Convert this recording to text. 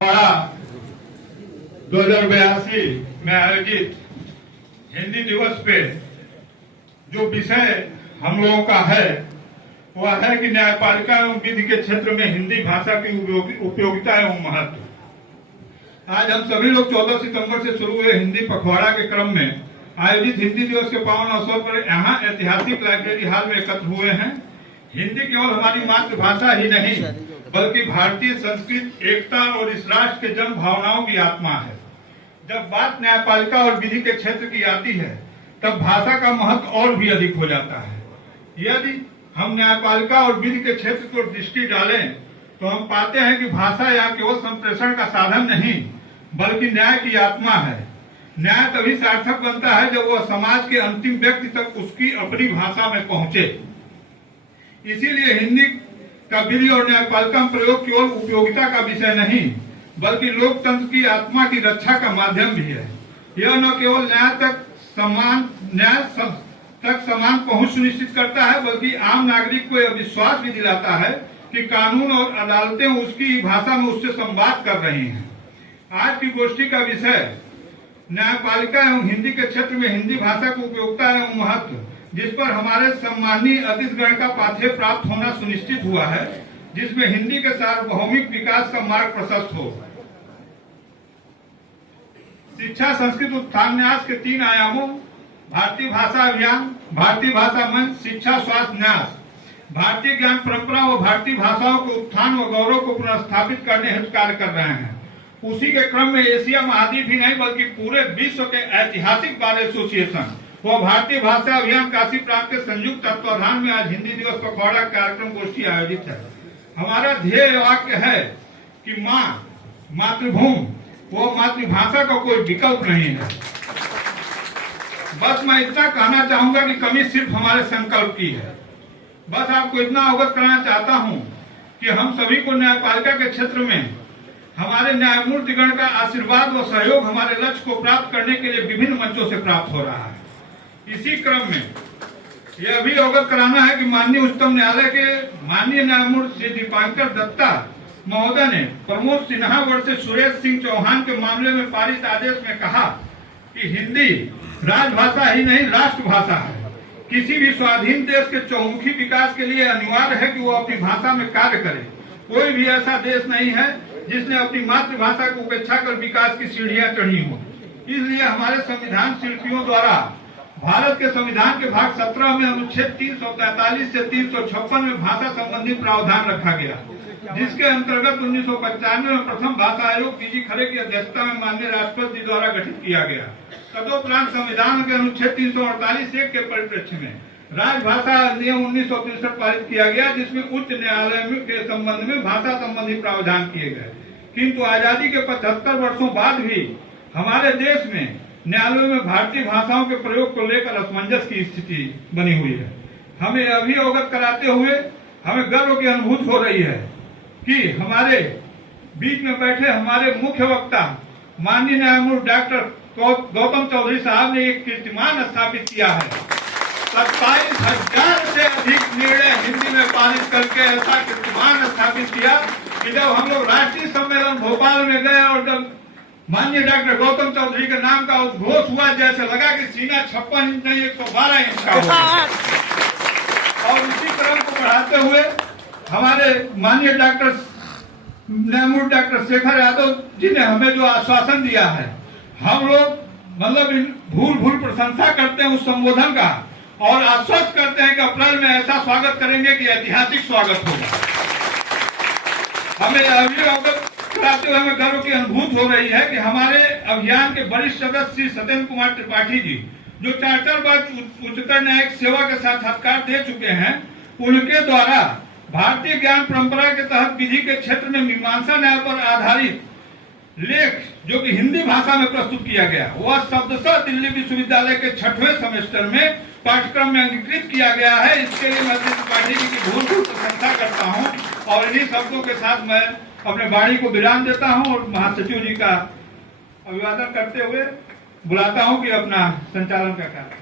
2082 में आयोजित हिंदी दिवस पे जो विषय हम लोगों का है वह है कि न्यायपालिका एवं विधि के क्षेत्र में हिंदी भाषा की उपयोगिता एवं महत्व। आज हम सभी लोग 14 सितंबर से शुरू हुए हिंदी पखवाड़ा के क्रम में आयोजित हिंदी दिवस के पावन अवसर पर यहाँ ऐतिहासिक लाइब्रेरी हॉल में एकत्र हुए हैं। हिंदी केवल हमारी मातृभाषा ही नहीं बल्कि भारतीय संस्कृति, एकता और इस राष्ट्र के जन भावनाओं की आत्मा है। जब बात न्यायपालिका और विधि के क्षेत्र की आती है तब भाषा का महत्व और भी अधिक हो जाता है। यदि हम न्यायपालिका और विधि के क्षेत्र को दृष्टि डालें तो हम पाते हैं कि भाषा यहाँ केवल संप्रेषण का साधन नहीं बल्कि न्याय की आत्मा है। न्याय तभी सार्थक बनता है जब वह समाज के अंतिम व्यक्ति तक उसकी अपनी भाषा में पहुंचे। इसीलिए हिंदी का विधि और न्यायपालिका में प्रयोग केवल उपयोगिता का विषय नहीं बल्कि लोकतंत्र की आत्मा की रक्षा का माध्यम भी है। यह न केवल न्याय तक समान पहुंच सुनिश्चित करता है बल्कि आम नागरिक को यह विश्वास भी दिलाता है कि कानून और अदालतें उसकी भाषा में उससे संवाद कर रही हैं। आज की गोष्ठी का विषय न्यायपालिका एवं हिंदी के क्षेत्र में हिंदी भाषा की उपयोगिता एवं महत्व, जिस पर हमारे सम्मानीय अतिथिगण का पाथेय प्राप्त होना सुनिश्चित हुआ है, जिसमें हिंदी के सार्वभौमिक विकास का मार्ग प्रशस्त हो। शिक्षा संस्कृत उत्थान न्यास के 3 आयामों भारतीय भाषा अभियान, भारतीय भाषा मंच, शिक्षा स्वास्थ्य न्यास भारतीय ज्ञान परंपरा व भारतीय भाषाओं के उत्थान व गौरव को पुनर्स्थापित करने हेतु कार्य कर रहे हैं। उसी के क्रम में एशिया महाद्वीप ही नहीं बल्कि पूरे विश्व के ऐतिहासिक बार एसोसिएशन व भारतीय भाषा अभियान काशी प्रांत के संयुक्त तत्वाधान में आज हिंदी दिवस पखवाड़ा कार्यक्रम गोष्ठी आयोजित है। हमारा ध्येय वाक्य है कि माँ मातृभूमि वो मातृभाषा का कोई विकल्प नहीं है। बस मैं इतना कहना चाहूंगा कि कमी सिर्फ हमारे संकल्प की है। बस आपको इतना अवगत कराना चाहता हूं कि हम सभी को न्यायपालिका के क्षेत्र में हमारे न्यायमूर्तिगण का आशीर्वाद व सहयोग हमारे लक्ष्य को प्राप्त करने के लिए विभिन्न मंचों से प्राप्त हो रहा है। इसी क्रम में यह भी अवगत कराना है कि माननीय उच्चतम न्यायालय के माननीय न्यायमूर्ति श्री दीपांकर दत्ता महोदय ने प्रमोद सिन्हा वर्सेस सुरेश सिंह चौहान के मामले में पारित आदेश में कहा कि हिंदी राजभाषा ही नहीं राष्ट्रभाषा है। किसी भी स्वाधीन देश के चहुमुखी विकास के लिए अनिवार्य है कि वो अपनी भाषा में कार्य करे। कोई भी ऐसा देश नहीं है जिसने अपनी मातृभाषा की उपेक्षा कर विकास की सीढ़ियां चढ़ी हो। इसलिए हमारे संविधान शिल्पियों द्वारा भारत के संविधान के भाग 17 में अनुच्छेद 343 से 356 में भाषा संबंधी प्रावधान रखा गया, जिसके अंतर्गत 1995 में प्रथम भाषा आयोग पीजी खरे की अध्यक्षता में माननीय राष्ट्रपति जी द्वारा गठित किया गया। तदोपरांत संविधान के अनुच्छेद 348(1) के परिप्रेक्ष्य में राजभाषा अधिनियम 1963 पारित किया गया, जिसमें उच्च न्यायालय के संबंध में भाषा संबंधी प्रावधान किए गए। किंतु आजादी के 75 वर्षों बाद भी हमारे देश में न्यायालयों में भारतीय भाषाओं के प्रयोग को लेकर असमंजस की स्थिति बनी हुई है। हमें अभी अवगत कराते हुए हमें गर्व की अनुभूति हो रही है कि हमारे बीच में बैठे हमारे मुख्य वक्ता माननीय न्यायमूर्ति डॉक्टर गौतम चौधरी साहब ने एक कीर्तिमान स्थापित किया है। 27,000 से अधिक निर्णय हिंदी में पारित करके ऐसा कीर्तिमान स्थापित किया कि जब हम लोग राष्ट्रीय सम्मेलन भोपाल में गए और जब माननीय डॉक्टर गौतम चौधरी के नाम का उद्घोष हुआ, जैसे लगा कि सीना 56 इंच नहीं 112 इंच का हो। और उसी क्रम को बढ़ाते हुए हमारे माननीय न्यायमूर्ति डॉक्टर शेखर यादव जी ने हमें जो आश्वासन दिया है, हम लोग मतलब भूल प्रशंसा करते हैं उस संबोधन का और आश्वस्त करते हैं कि अप्रैल में ऐसा स्वागत करेंगे कि ऐतिहासिक स्वागत होगा। हमें अभी अवगत कराते हुए हमें गर्व की अनुभूति हो रही है कि हमारे अभियान के वरिष्ठ सदस्य श्री सत्येंद्र कुमार त्रिपाठी जी, जो 4 बार उच्चतर न्यायिक सेवा के साक्षात्कार दे चुके हैं, उनके द्वारा भारतीय ज्ञान परंपरा के तहत विधि के क्षेत्र में मीमांसा न्याय पर आधारित लेख जो कि हिंदी भाषा में प्रस्तुत किया गया, वह शब्दशः दिल्ली विश्वविद्यालय के 6वें सेमेस्टर में पाठ्यक्रम में अंगीकृत किया गया है। इसके लिए मैं त्रिपाठी जी की भूल प्रशंसा करता हूं और इन्हीं शब्दों के साथ मैं अपने वाणी को विराम देता हूं और महासचिव जी का अभिवादन करते हुए बुलाता हूं कि अपना संचालन का कार्य